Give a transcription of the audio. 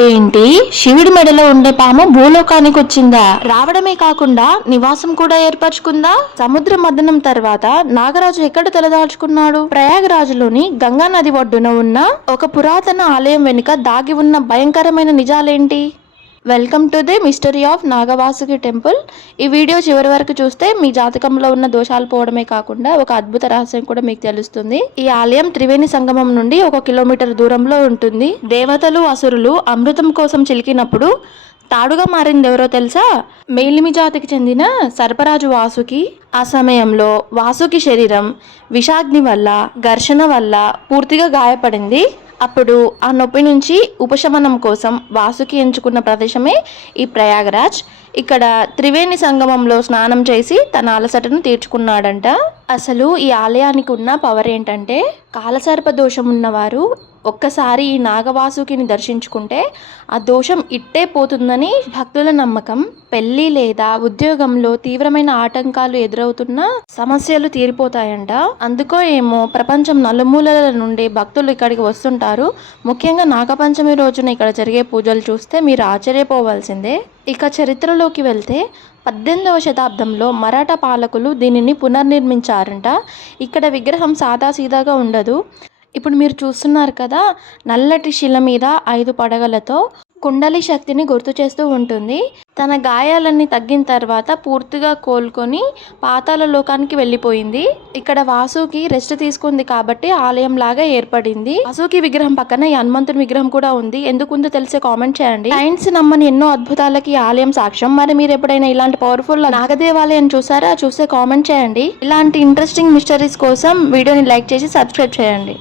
ఏంటి, శివుడి మెడలో ఉండే పాము భూలోకానికి వచ్చిందా? రావడమే కాకుండా నివాసం కూడా ఏర్పరచుకుందా? సముద్ర మథనం తర్వాత నాగరాజు ఎక్కడ తలదాల్చుకున్నాడు? ప్రయాగరాజులోని గంగా నది ఒడ్డున ఉన్న ఒక పురాతన ఆలయం వెనుక దాగి ఉన్న భయంకరమైన నిజాలేంటి? Welcome to the mystery of Nagavasuki temple. ఈ వీడియో చివరి వరకు చూస్తే మీ జాతకంలో ఉన్న దోషాలు పోవడమే కాకుండా ఒక అద్భుత రహస్యం కూడా మీకు తెలుస్తుంది. ఈ ఆలయం త్రివేణి సంగమం నుండి 1 కిలోమీటర్ దూరంలో ఉంటుంది. దేవతలు అసురులు అమృతం కోసం చిలికినప్పుడు తాడుగా మారింది ఎవరో తెలుసా? మేలిమి జాతికి చెందిన సర్పరాజు వాసుకి. ఆ సమయంలో వాసుకి శరీరం విషాగ్ని వల్ల, ఘర్షణ వల్ల పూర్తిగా గాయపడింది. అప్పుడు ఆ నొప్పి నుంచి ఉపశమనం కోసం వాసుకి ఎంచుకున్న ప్రదేశమే ఈ ప్రయాగరాజ్. ఇక్కడ త్రివేణి సంగమంలో స్నానం చేసి తన అలసటను తీర్చుకున్నాడంట. అసలు ఈ ఆలయానికి ఉన్న పవర్ ఏంటంటే, కాలసర్ప దోషం ఉన్నవారు ఒక్కసారి ఈ నాగవాసుకిని దర్శించుకుంటే ఆ దోషం ఇట్టే పోతుందని భక్తుల నమ్మకం. పెళ్లి లేదా ఉద్యోగంలో తీవ్రమైన ఆటంకాలు ఎదురవుతున్నా సమస్యలు తీరిపోతాయంట. అందుకో ఏమో ప్రపంచం నలుమూలల నుండి భక్తులు ఇక్కడికి వస్తుంటారు. ముఖ్యంగా నాగపంచమి రోజున ఇక్కడ జరిగే పూజలు చూస్తే మీరు ఆశ్చర్యపోవాల్సిందే. ఇక చరిత్రలోకి వెళ్తే 18వ శతాబ్దంలో మరాఠా పాలకులు దీనిని పునర్నిర్మించారంట. ఇక్కడ విగ్రహం సాదాసీదాగా ఉండదు. ఇప్పుడు మీరు చూస్తున్నారు కదా, నల్లటి శిల మీద 5 పడగలతో కుండలి శక్తిని గుర్తు చేస్తూ ఉంటుంది. తన గాయాలన్నీ తగ్గిన తర్వాత పూర్తిగా కోలుకొని పాతాళ లోకానికి వెళ్ళిపోయింది. ఇక్కడ వాసుకి రెస్ట్ తీసుకుంది కాబట్టి ఆలయం లాగా ఏర్పడింది. వాసుకి విగ్రహం పక్కన ఈ హనుమంతుని విగ్రహం కూడా ఉంది. ఎందుకుందో తెలిసే కామెంట్ చేయండి. సైన్స్ నమ్మని ఎన్నో అద్భుతాలకి ఆలయం సాక్ష్యం. మరి మీరు ఎప్పుడైనా ఇలాంటి పవర్ఫుల్ నాగదేవాలయం చూసారా? చూస్తే కామెంట్ చేయండి. ఇలాంటి ఇంట్రెస్టింగ్ మిస్టరీస్ కోసం వీడియోని లైక్ చేసి సబ్స్క్రైబ్ చేయండి.